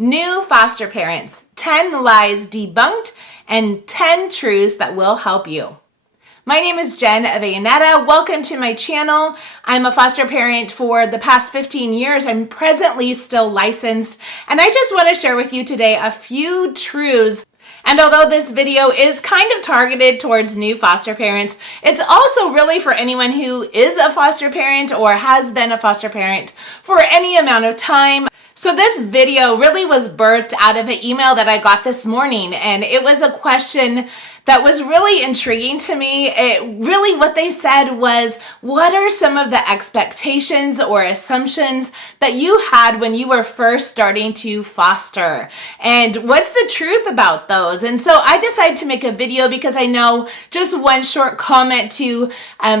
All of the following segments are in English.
New foster parents, 10 lies debunked and 10 truths that will help you. My name is Jen Avellaneda. Welcome to my channel. I'm a foster parent for the past 15 years. I'm presently still licensed, and I just want to share with you today a few truths. And although this video is kind of targeted towards new foster parents, it's also really for anyone who is a foster parent or has been a foster parent for any amount of time. So this video really was birthed out of an email that I got this morning, and it was a question that was really intriguing to me. What they said was, what are some of the expectations or assumptions that you had when you were first starting to foster? And what's the truth about those? And so I decided to make a video because I know just one short comment to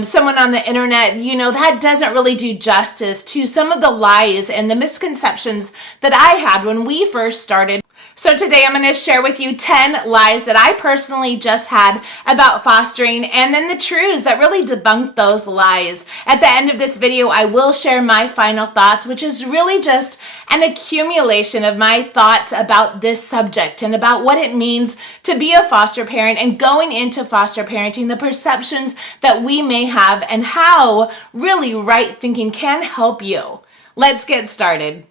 someone on the internet, that doesn't really do justice to some of the lies and the misconceptions that I had when we first started. So today I'm going to share with you 10 lies that I personally just had about fostering, and then the truths that really debunk those lies. At the end of this video, I will share my final thoughts, which is really just an accumulation of my thoughts about this subject and about what it means to be a foster parent and going into foster parenting, the perceptions that we may have, and how really right thinking can help you. Let's get started.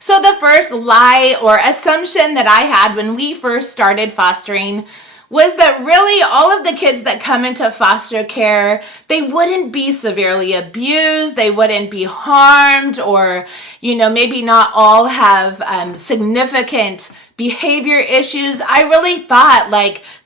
So the first lie or assumption that I had when we first started fostering was that really all of the kids that come into foster care, they wouldn't be severely abused, they wouldn't be harmed, or, maybe not all have significant behavior issues. I really thought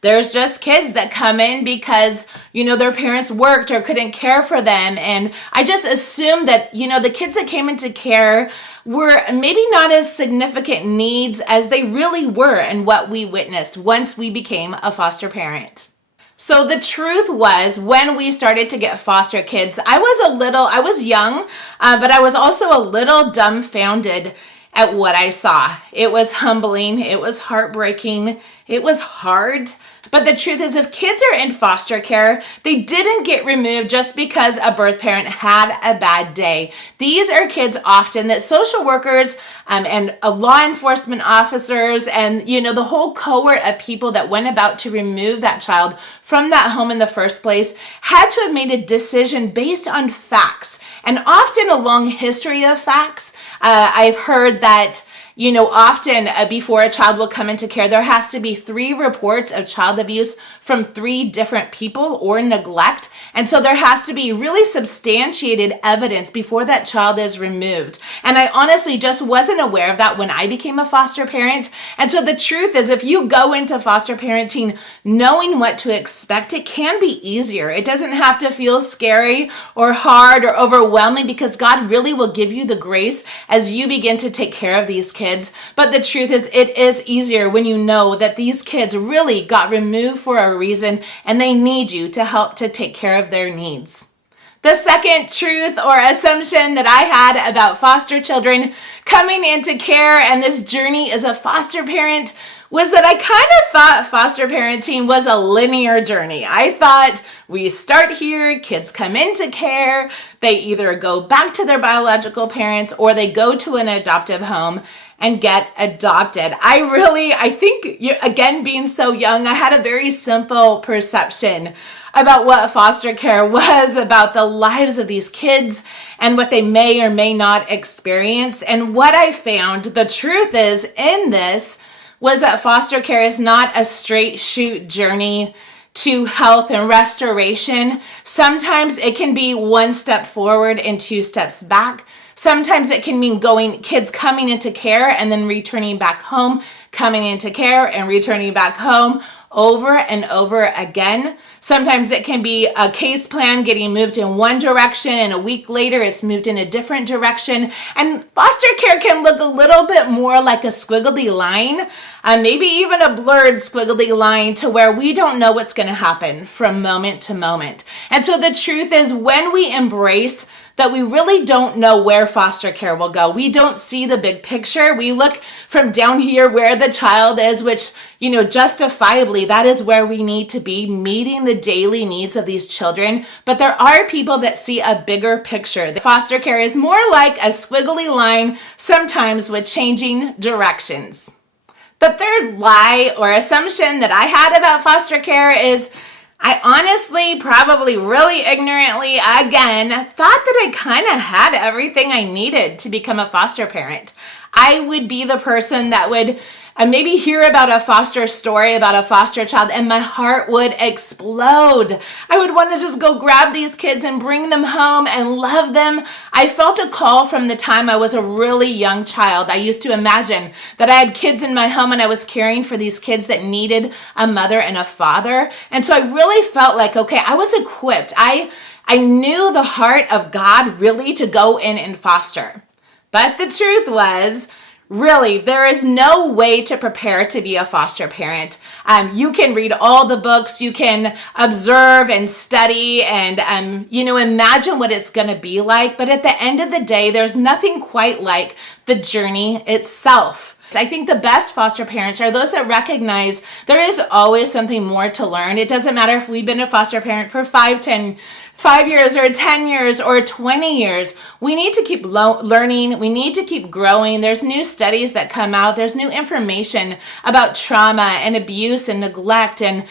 there's just kids that come in because, their parents worked or couldn't care for them. And I just assumed that, the kids that came into care were maybe not as significant needs as they really were and what we witnessed once we became a foster parent. So the truth was, when we started to get foster kids, I was young, but I was also a little dumbfounded at what I saw. It was humbling, it was heartbreaking, it was hard. But the truth is, if kids are in foster care, they didn't get removed just because a birth parent had a bad day. These are kids often that social workers and law enforcement officers and, the whole cohort of people that went about to remove that child from that home in the first place had to have made a decision based on facts, and often a long history of facts. I've heard that often before a child will come into care, there has to be 3 reports of child abuse from 3 different people or neglect. And so there has to be really substantiated evidence before that child is removed. And I honestly just wasn't aware of that when I became a foster parent. And so the truth is, if you go into foster parenting knowing what to expect, it can be easier. It doesn't have to feel scary or hard or overwhelming, because God really will give you the grace as you begin to take care of these kids. But the truth is, it is easier when you know that these kids really got removed for a reason and they need you to help to take care of their needs. The second truth or assumption that I had about foster children coming into care and this journey as a foster parent was that I kind of thought foster parenting was a linear journey. I thought we start here, kids come into care, they either go back to their biological parents or they go to an adoptive home and get adopted. I think, again, being so young, I had a very simple perception about what foster care was, about the lives of these kids and what they may or may not experience. And what I found, the truth is in this, was that foster care is not a straight shoot journey to health and restoration. Sometimes it can be 1 step forward and 2 steps back. Sometimes it can mean kids coming into care and then returning back home, coming into care and returning back home over and over again. Sometimes it can be a case plan getting moved in one direction and a week later it's moved in a different direction. And foster care can look a little bit more like a squiggly line, maybe even a blurred squiggly line, to where we don't know what's going to happen from moment to moment. And so the truth is, when we embrace that we really don't know where foster care will go. We don't see the big picture. We look from down here where the child is, which, justifiably, that is where we need to be, meeting the daily needs of these children. But there are people that see a bigger picture. The foster care is more like a squiggly line, sometimes with changing directions. The third lie or assumption that I had about foster care is I honestly, probably really ignorantly, again, thought that I kind of had everything I needed to become a foster parent. I would be the person that would maybe hear about a foster story, about a foster child, and my heart would explode. I would want to just go grab these kids and bring them home and love them. I felt a call from the time I was a really young child. I used to imagine that I had kids in my home and I was caring for these kids that needed a mother and a father. And so I really felt like, okay, I was equipped. I knew the heart of God really to go in and foster. But the truth was, really, there is no way to prepare to be a foster parent. You can read all the books, you can observe and study and, imagine what it's going to be like. But at the end of the day, there's nothing quite like the journey itself. I think the best foster parents are those that recognize there is always something more to learn. It doesn't matter if we've been a foster parent for 5 years or 10 years or 20 years. We need to keep learning. We need to keep growing. There's new studies that come out. There's new information about trauma and abuse and neglect and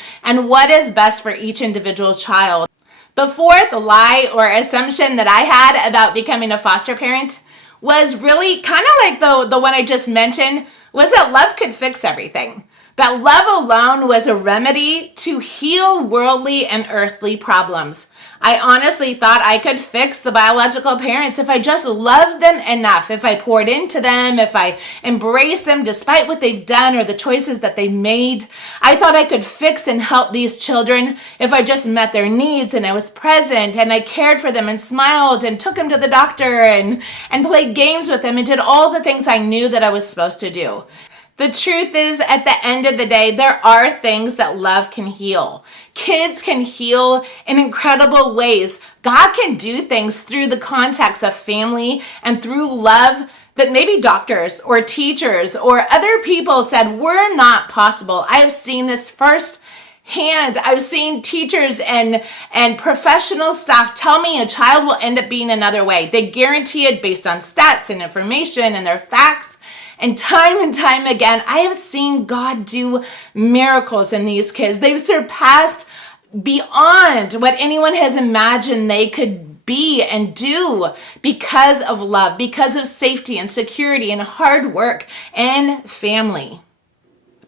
what is best for each individual child. The fourth lie or assumption that I had about becoming a foster parent was really kind of like the one I just mentioned, was that love could fix everything. That love alone was a remedy to heal worldly and earthly problems. I honestly thought I could fix the biological parents if I just loved them enough, if I poured into them, if I embraced them despite what they've done or the choices that they've made. I thought I could fix and help these children if I just met their needs and I was present and I cared for them and smiled and took them to the doctor and played games with them and did all the things I knew that I was supposed to do. The truth is, at the end of the day, there are things that love can heal. Kids can heal in incredible ways. God can do things through the context of family and through love that maybe doctors or teachers or other people said were not possible. I have seen this firsthand. I've seen teachers and professional staff tell me a child will end up being another way. They guarantee it based on stats and information and their facts. And time again, I have seen God do miracles in these kids. They've surpassed beyond what anyone has imagined they could be and do because of love, because of safety and security and hard work and family.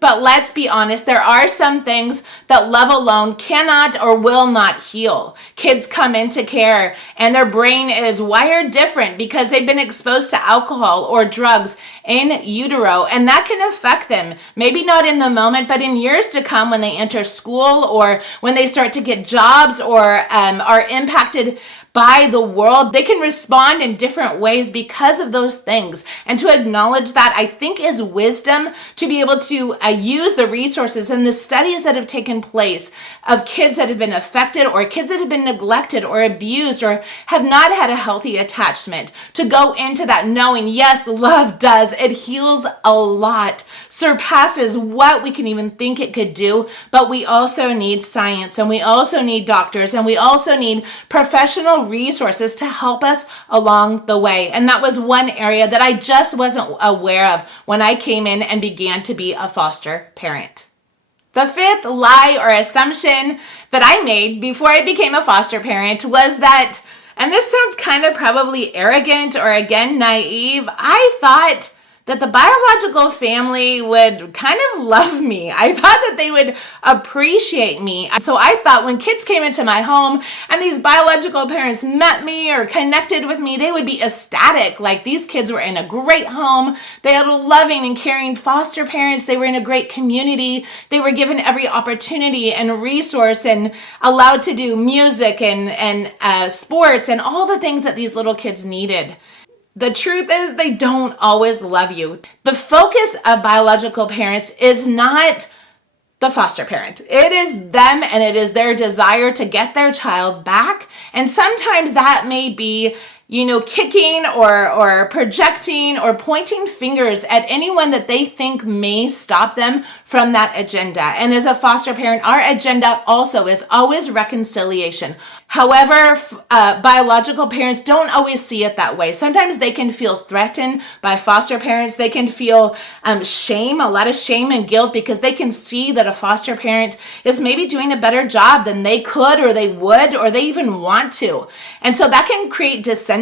But let's be honest, there are some things that love alone cannot or will not heal. Kids come into care and their brain is wired different because they've been exposed to alcohol or drugs in utero, and that can affect them. Maybe not in the moment, but in years to come when they enter school or when they start to get jobs or are impacted by the world, they can respond in different ways because of those things. And to acknowledge that, I think, is wisdom to be able to use the resources and the studies that have taken place of kids that have been affected or kids that have been neglected or abused or have not had a healthy attachment, to go into that knowing, yes, love does. It heals a lot, surpasses what we can even think it could do, but we also need science and we also need doctors and we also need professional resources to help us along the way. And that was one area that I just wasn't aware of when I came in and began to be a foster parent. The fifth lie or assumption that I made before I became a foster parent was that, and this sounds kind of probably arrogant or again naive, I thought that the biological family would kind of love me. I thought that they would appreciate me. So I thought when kids came into my home and these biological parents met me or connected with me, they would be ecstatic. Like these kids were in a great home. They had loving and caring foster parents. They were in a great community. They were given every opportunity and resource and allowed to do music and sports and all the things that these little kids needed. The truth is they don't always love you. The focus of biological parents is not the foster parent. It is them and it is their desire to get their child back. And sometimes that may be kicking or projecting or pointing fingers at anyone that they think may stop them from that agenda. And as a foster parent, our agenda also is always reconciliation. However, biological parents don't always see it that way. Sometimes they can feel threatened by foster parents. They can feel shame, a lot of shame and guilt, because they can see that a foster parent is maybe doing a better job than they could or they would or they even want to. And so that can create dissension.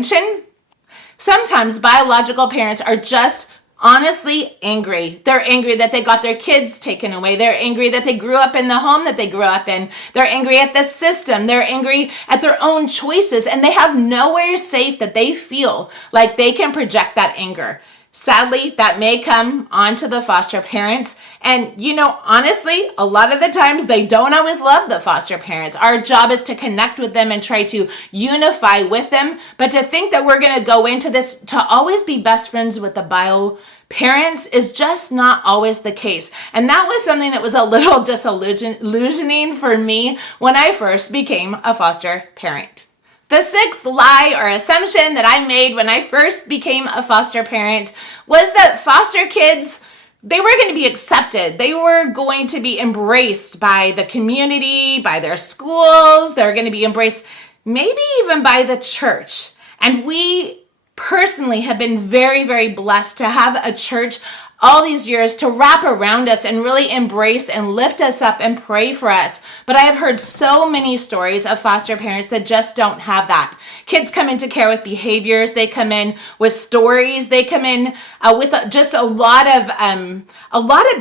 Sometimes biological parents are just honestly angry. They're angry that they got their kids taken away. They're angry that they grew up in the home that they grew up in. They're angry at the system. They're angry at their own choices, and they have nowhere safe that they feel like they can project that anger. Sadly, that may come onto the foster parents. And, honestly, a lot of the times they don't always love the foster parents. Our job is to connect with them and try to unify with them. But to think that we're going to go into this to always be best friends with the bio parents is just not always the case. And that was something that was a little disillusioning for me when I first became a foster parent. The sixth lie or assumption that I made when I first became a foster parent was that foster kids, they were going to be accepted. They were going to be embraced by the community, by their schools. They're going to be embraced maybe even by the church. And we personally have been very, very blessed to have a church all these years to wrap around us and really embrace and lift us up and pray for us. But I have heard so many stories of foster parents that just don't have that. Kids come into care with behaviors. They come in with stories. They come in with just a lot of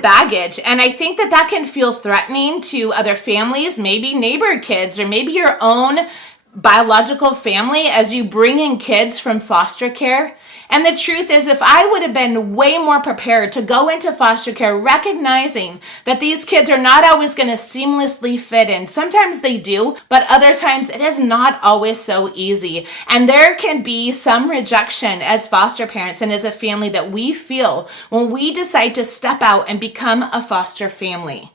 baggage. And I think that can feel threatening to other families, maybe neighbor kids, or maybe your own biological family as you bring in kids from foster care. And the truth is, if I would have been way more prepared to go into foster care, recognizing that these kids are not always going to seamlessly fit in. Sometimes they do, but other times it is not always so easy. And there can be some rejection as foster parents and as a family that we feel when we decide to step out and become a foster family.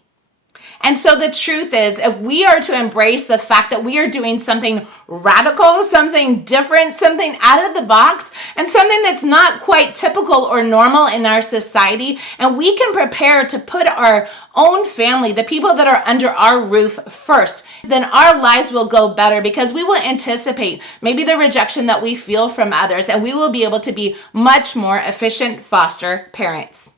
And so the truth is, if we are to embrace the fact that we are doing something radical, something different, something out of the box, and something that's not quite typical or normal in our society, and we can prepare to put our own family, the people that are under our roof first, then our lives will go better because we will anticipate maybe the rejection that we feel from others, and we will be able to be much more efficient foster parents.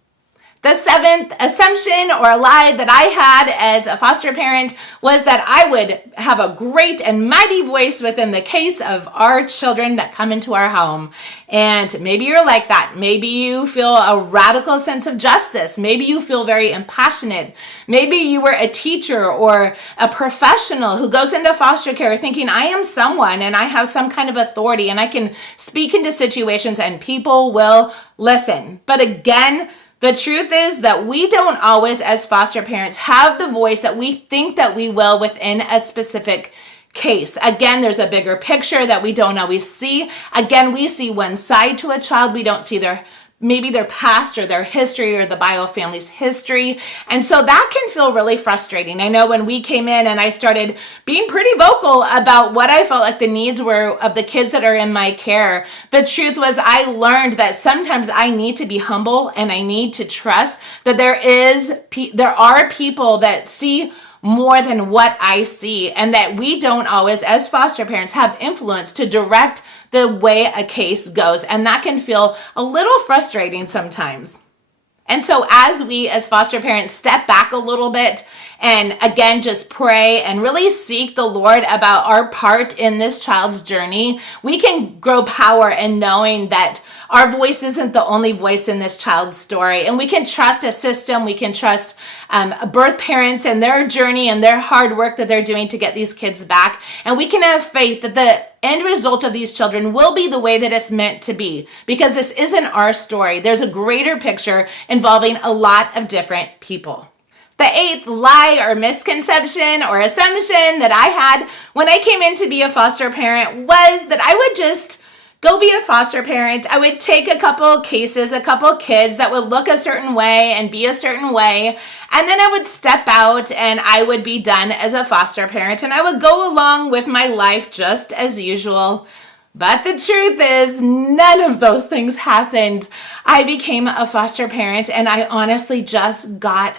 The seventh assumption or lie that I had as a foster parent was that I would have a great and mighty voice within the case of our children that come into our home. And maybe you're like that. Maybe you feel a radical sense of justice. Maybe you feel very impassionate. Maybe you were a teacher or a professional who goes into foster care thinking, I am someone and I have some kind of authority and I can speak into situations and people will listen. But again, the truth is that we don't always, as foster parents, have the voice that we think that we will within a specific case. Again, there's a bigger picture that we don't always see. Again, we see one side to a child. We don't see maybe their past or their history or the bio family's history. And so that can feel really frustrating. I know when we came in and I started being pretty vocal about what I felt like the needs were of the kids that are in my care, the truth was I learned that sometimes I need to be humble and I need to trust that there are people that see more than what I see, and that we don't always, as foster parents, have influence to direct the way a case goes. And that can feel a little frustrating sometimes. And so as we as foster parents step back a little bit and again just pray and really seek the Lord about our part in this child's journey, we can grow power in knowing that our voice isn't the only voice in this child's story. And we can trust a system, we can trust birth parents and their journey and their hard work that they're doing to get these kids back. And we can have faith that the end result of these children will be the way that it's meant to be, because this isn't our story. There's a greater picture involving a lot of different people. The eighth lie or misconception or assumption that I had when I came in to be a foster parent was that I would just go be a foster parent. I would take a couple cases, a couple kids that would look a certain way and be a certain way, and then I would step out and I would be done as a foster parent and I would go along with my life just as usual. But the truth is, none of those things happened. I became a foster parent and I honestly just got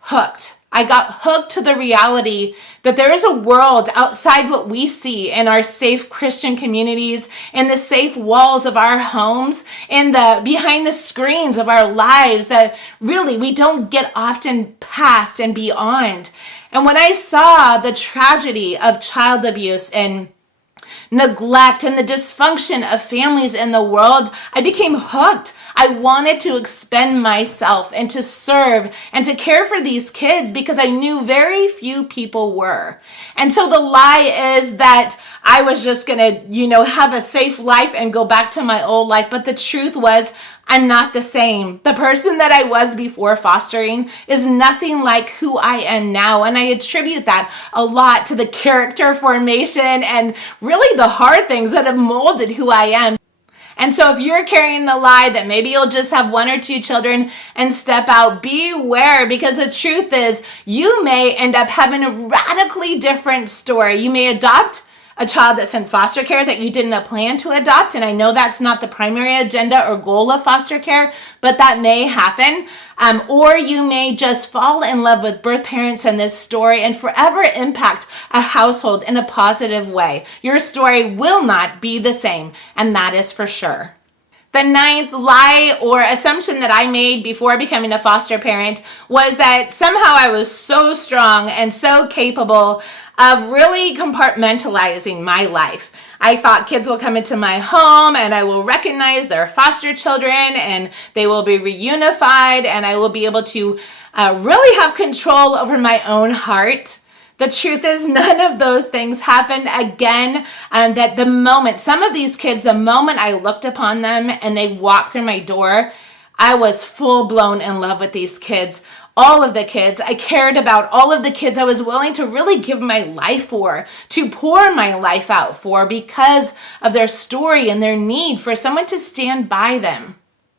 hooked. I got hooked to the reality that there is a world outside what we see in our safe Christian communities, in the safe walls of our homes, in the behind the screens of our lives that really we don't get often past and beyond. And when I saw the tragedy of child abuse and neglect and the dysfunction of families in the world, I became hooked. I wanted to expend myself and to serve and to care for these kids because I knew very few people were. And so the lie is that I was just going to, have a safe life and go back to my old life. But the truth was, I'm not the same. The person that I was before fostering is nothing like who I am now. And I attribute that a lot to the character formation and really the hard things that have molded who I am. And so if you're carrying the lie that maybe you'll just have one or two children and step out, beware, because the truth is you may end up having a radically different story. You may adopt a child that's in foster care that you didn't plan to adopt. And I know that's not the primary agenda or goal of foster care, but that may happen. Or you may just fall in love with birth parents and this story and forever impact a household in a positive way. Your story will not be the same, and that is for sure. The ninth lie or assumption that I made before becoming a foster parent was that somehow I was so strong and so capable of really compartmentalizing my life. I thought kids will come into my home and I will recognize their foster children and they will be reunified and I will be able to really have control over my own heart. The truth is none of those things happened again. That some of these kids, the moment I looked upon them and they walked through my door, I was full blown in love with these kids. All of the kids, I cared about all of the kids I was willing to really give my life for, to pour my life out for because of their story and their need for someone to stand by them.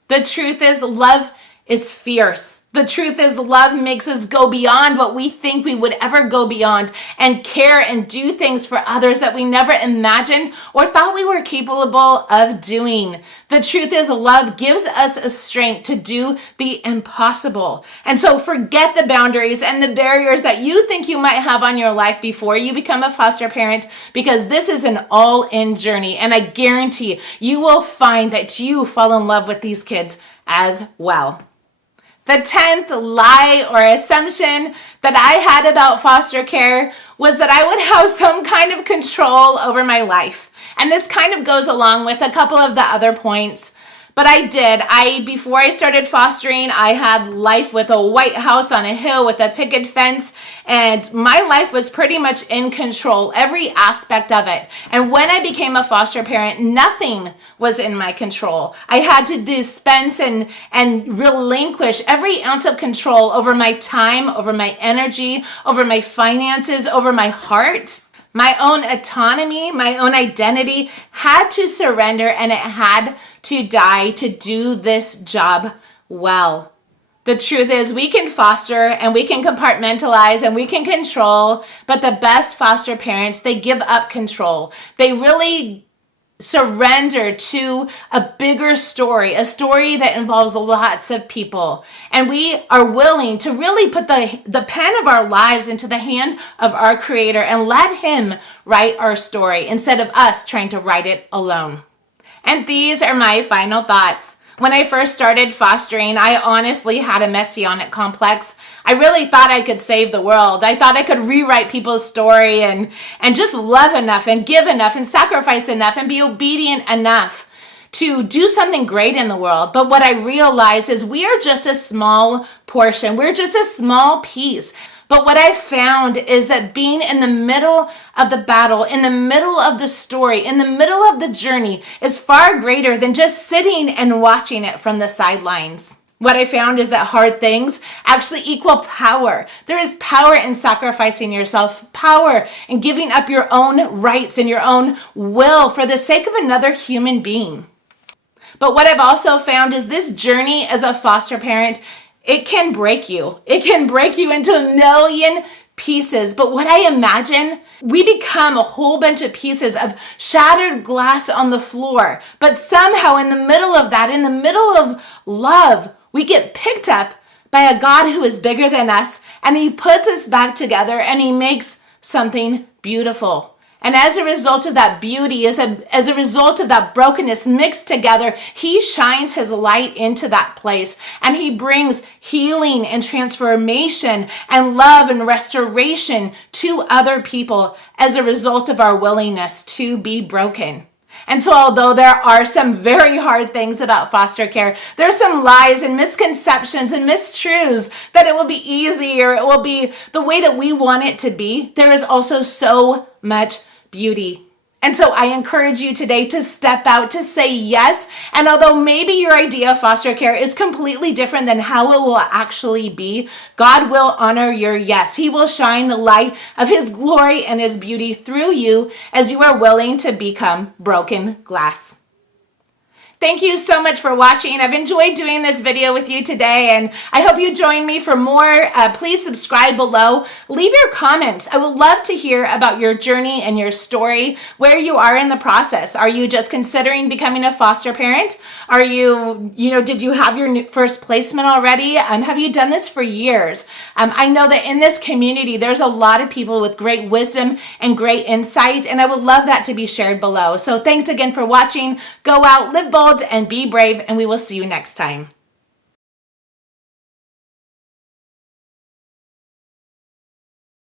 The truth is love is fierce. The truth is love makes us go beyond what we think we would ever go beyond and care and do things for others that we never imagined or thought we were capable of doing. The truth is love gives us a strength to do the impossible. And so forget the boundaries and the barriers that you think you might have on your life before you become a foster parent, because this is an all-in journey. And I guarantee you will find that you fall in love with these kids as well. The 10th lie or assumption that I had about foster care was that I would have some kind of control over my life. And this kind of goes along with a couple of the other points. But I did. Before I started fostering, I had life with a white house on a hill with a picket fence, and my life was pretty much in control, every aspect of it. And when I became a foster parent, nothing was in my control. I had to dispense and relinquish every ounce of control over my time, over my energy, over my finances, over my heart. My own autonomy, my own identity had to surrender, and it had to die to do this job well. The truth is we can foster and we can compartmentalize and we can control, but the best foster parents, they give up control. They really surrender to a bigger story, a story that involves lots of people. And we are willing to really put the pen of our lives into the hand of our Creator and let Him write our story instead of us trying to write it alone. And these are my final thoughts. When I first started fostering, I honestly had a messianic complex. I really thought I could save the world. I thought I could rewrite people's story and just love enough and give enough and sacrifice enough and be obedient enough to do something great in the world. But what I realized is we are just a small portion. We're just a small piece. But what I found is that being in the middle of the battle, in the middle of the story, in the middle of the journey is far greater than just sitting and watching it from the sidelines. What I found is that hard things actually equal power. There is power in sacrificing yourself, power in giving up your own rights and your own will for the sake of another human being. But what I've also found is this journey as a foster parent, it can break you. It can break you into a million pieces. But what I imagine We become a whole bunch of pieces of shattered glass on the floor. But somehow in the middle of that, in the middle of love, we get picked up by a God who is bigger than us, and he puts us back together and he makes something beautiful. And as a result of that beauty, as a result of that brokenness mixed together, he shines his light into that place, and he brings healing and transformation and love and restoration to other people as a result of our willingness to be broken. And so although there are some very hard things about foster care, there's some lies and misconceptions and mistruths that it will be easy or it will be the way that we want it to be. There is also so much beauty. And so I encourage you today to step out, to say yes. And although maybe your idea of foster care is completely different than how it will actually be, God will honor your yes. He will shine the light of his glory and his beauty through you as you are willing to become broken glass. Thank you so much for watching. I've enjoyed doing this video with you today, and I hope you join me for more. Please subscribe below. Leave your comments. I would love to hear about your journey and your story, where you are in the process. Are you just considering becoming a foster parent? Are you, did you have your first placement already? Have you done this for years? I know that in this community, there's a lot of people with great wisdom and great insight, and I would love that to be shared below. So thanks again for watching. Go out, live bold, and be brave, and we will see you next time.